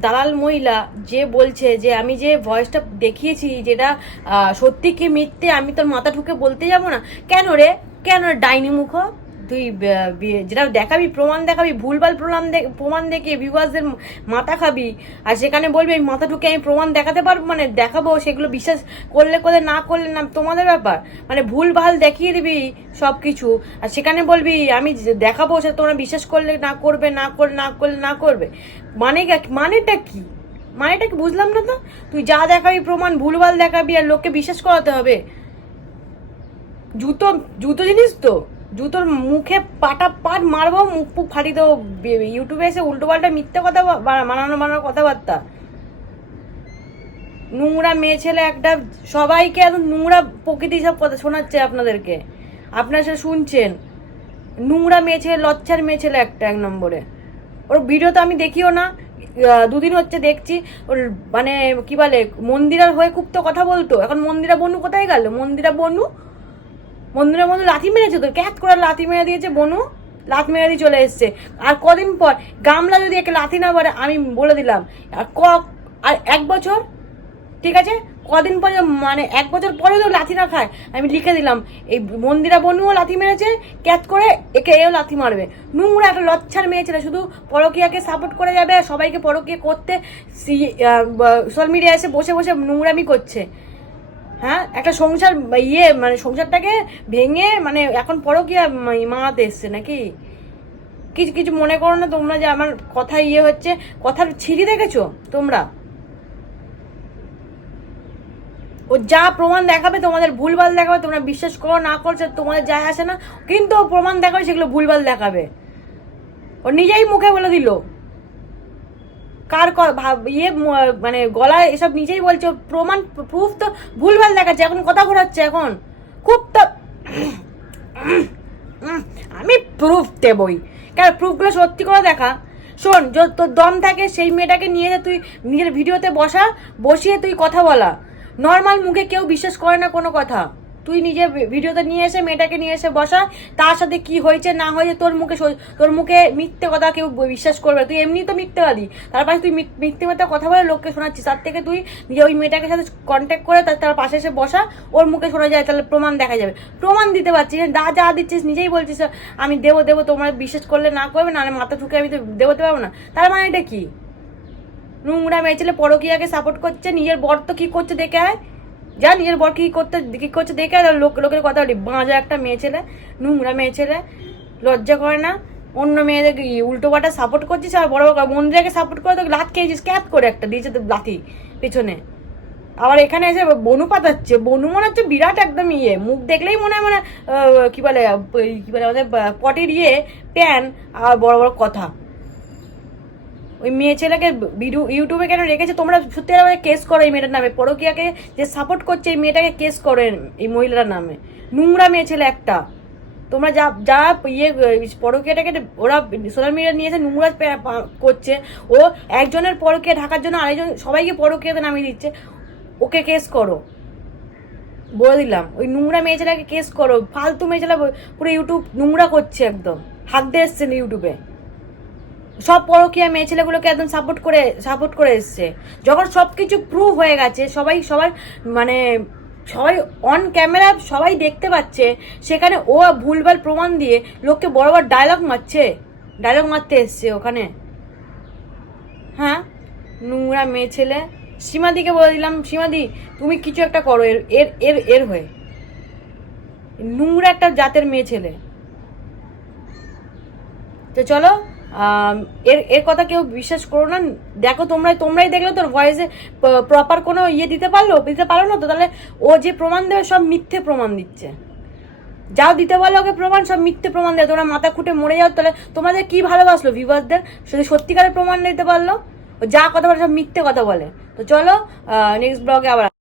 দালাল মহিলা যে বলছে যে আমি যে ভয়েসটা দেখিয়েছি যেটা সত্যি কি মিথ্যে আমি তোর মাথা ঠুকে বলতে যাব না? কেন রে? কেন ডাইনি মুখ? তুই যেটা দেখাবি, প্রমাণ দেখাবি, ভুলভাল প্রমাণ প্রমাণ দেখে ভিউয়ার্সদের মাথা খাবি। আর সেখানে বলবি আমি মাথা ঢুকে আমি প্রমাণ দেখাতে পারব মানে দেখাবো, সেগুলো বিশ্বাস করলে করলে না করলে না, তোমাদের ব্যাপার। মানে ভুল ভালো দেখিয়ে দিবি সব কিছু আর সেখানে বলবি, আমি দেখাবো সে তোমরা বিশ্বাস করলে না করবে, না করলে না করলে না করবে। মানে মানেটা কি? মানেটা কি বুঝলাম না তো? তুই যা দেখাবি, প্রমাণ, ভুলভাল দেখাবি, আর লোককে বিশ্বাস করাতে হবে। জুতো জুতো জিনিস তো? জুতোর মুখে পাটা পাট মারবো, মুখ ফুক ফাটিয়ে দেবো ইউটিউবে এসে উল্টো পাল্টা মিথ্যে কথা মানানো বানানো কথাবার্তা। নোংরা মেয়ে ছেলে একটা, সবাইকে একদম নোংরা প্রকৃতি সব কথা শোনাচ্ছে আপনাদেরকে। আপনারা সে শুনছেন? নোংরা মেয়ে ছেলে, লচ্ছার মেয়ে ছেলে একটা এক নম্বরে। ওর ভিডিও তো আমি দেখিও না। দুদিন হচ্ছে দেখছি, ওর মানে কি বলে, মন্দিরার হয়ে খুব তো কথা বলতো। এখন মন্দিরা বনু কোথায় গেল? মন্দিরা বনু মন্দিরের মধ্যে লাথি মেরেছে তো ক্যাত করে লাথি মেরে দিয়েছে বনু? লাথ মেরে দিয়ে চলে এসছে। আর কদিন পর গামলা যদি একে লাথি না পারে আমি বলে দিলাম, আর ক, আর এক বছর, ঠিক আছে? কদিন পরে মানে এক বছর পরে তো লাথি না খায়। আমি লিখে দিলাম, এই মন্দিরা বনুও লাথি মেরেছে ক্যাচ করে একে এও লাথি মারবে। নোংরা একটা লচ্ছার মেয়ে ছেলে, শুধু পরকিয়াকে সাপোর্ট করে যাবে, সবাইকে পরকিয়া করতে সোশ্যাল মিডিয়ায় এসে বসে বসে নোংরামি করছে। হ্যাঁ? একটা সংসার ইয়ে মানে সংসারটাকে ভেঙে মানে এখন পরকিয়া মাতে এসছে নাকি? কিছু কিছু মনে করো না তোমরা যে আমার কথা ইয়ে হচ্ছে, কথার ছিঁড়ি দেখেছ তোমরা? ও যা প্রমাণ দেখাবে, তোমাদের ভুলভাল দেখাবে, তোমরা বিশ্বাস করো, না করো, সেটা তোমাদের যায় আসে না। কিন্তু প্রমাণ দেখাবে, সেগুলো ভুলভাল দেখাবে। ও নিজেই মুখে বলে দিল। কার ইয়ে মানে গলায় এসব নিজেই বলছে, প্রমাণ প্রুফ তো ভুলভাল দেখাচ্ছে, এখন কথা ঘোরাচ্ছে এখন। খুব তো, আমি প্রুফ দেবই। কেন প্রুফগুলো সত্যি করে দেখা। শোন তোর দম থাকে, সেই মেয়েটাকে নিয়ে তুই নিজের ভিডিওতে বসা, বসিয়ে তুই কথা বলা। নর্মাল মুখে কেউ বিশ্বাস করে না কোনো কথা। তুই নিজে ভিডিওতে নিয়ে এসে মেয়েটাকে নিয়ে এসে বসা তার সাথে কি হয়েছে, না হয়েছে, তোর মুখে তোর মুখে মিথ্যে কথা কেউ বিশ্বাস করবে তুই এমনি তো মিথ্যেবাদী। তার পাশে তুই মিথ- মিথ্যে মিথ্যে কথা বলে লোককে শোনাচ্ছিস। তার থেকে তুই নিজে ওই মেয়েটাকে সাথে কন্ট্যাক্ট করে তার তার পাশে এসে বসা, ওর মুখে শোনা যায়, তাহলে প্রমাণ দেখা যাবে। প্রমাণ দিতে পারছিস যা যা দিচ্ছিস, নিজেই বলছিস, আমি দেবো দেবো, তোমরা বিশ্বাস করলে না করবে না মাথা ঠুকে আমি তো দেবোতে পারব না। তার মানে এটা কি? নোংরা মেয়ে ছেলে পরকিয়াকে সাপোর্ট করছে, নিজের বর তো কি করছে দেখে আয়? যা নিজের বর কি করতে, কি করছে দেখে লোক, লোকের কথা বলি। বাঁজা একটা মেয়ে ছেলে, নোংরা মেয়ে ছেলে, লজ্জা করে না। অন্য মেয়েদের উল্টো পাটা সাপোর্ট করছিস আর বড় বড় মন্দিরাকে সাপোর্ট করে তোকে লাত খেয়েছিস? ক্যাপ করে একটা দিয়েছে তো লাথি পেছনে। আবার এখানে এসে বনু পাতাচ্ছে। বনু মনে হচ্ছে বিরাট একদম ইয়ে। মুখ দেখলেই মনে হয় মানে কি বলে কি বলে আমাদের পটের ইয়ে প্যান আর বড় বড় কথা। ওই মেয়ে ছেলেকে ভিডিও, ইউটিউবে কেন রেখেছে? তোমরা সত্যি আমাদের কেস করো এই মেয়েটার নামে। পরকিয়াকে যে সাপোর্ট করছে এই মেয়েটাকে কেস করে এই মহিলার নামে। নোংরা মেয়ে ছেলে একটা। তোমরা যা যা ইয়ে পরকিয়াটাকে ওরা সোশ্যাল মিডিয়া নিয়েছে নোংরা করছে, ও একজনের পরকিয়া ঢাকার জন্য আরেকজন, সবাইকে পরকিয়াতে নামিয়ে দিচ্ছে, ওকে কেস করো। বলে দিলাম, ওই নোংরা মেয়ে ছেলেকে কেস করো। ফালতু মেয়ে ছেলে পুরো ইউটিউব নোংরা করছে একদম। হাত দিয়ে এসছে ইউটিউবে। সব পরকীয়া মেয়ে ছেলেগুলোকে একদম সাপোর্ট করে সাপোর্ট করে এসছে। যখন সব কিছু প্রুভ হয়ে গেছে, সবাই, সবার মানে সবাই অন ক্যামেরা সবাই দেখতে পাচ্ছে, সেখানে ও ভুলভাল প্রমাণ দিয়ে লোককে বড় বড় ডায়লগ মারছে। ডায়লগ মারতে এসছে ওখানে। হ্যাঁ? নোংরা মেয়ে ছেলে। সীমাদিকে বলে দিলাম, সীমাদি, তুমি কিছু একটা করো, এর এর এর এর হয়ে। নোংরা একটা জাতের মেয়ে ছেলে। তো চলো এর এর কথা কেউ বিশ্বাস করো না। দেখো, তোমরাই তোমরাই দেখলে তোর ভয়েসে প্রপার কোনো ইয়ে দিতে পারল? দিতে পারল না তো? তাহলে ও যে প্রমাণ দেবে, সব মিথ্যে প্রমাণ দিচ্ছে। যাও, দিতে পারল ওকে প্রমাণ, সব মিথ্যে প্রমাণ দেয় তোমরা মাথা খুঁটে মরে যাও। তাহলে তোমাদের কি ভালোবাসলো ভিভারদের শুধু সত্যিকারের প্রমাণ দিতে পারল যা কথা বলে, সব মিথ্যে কথা বলে। তো চলো নেক্সট ব্লগে আবার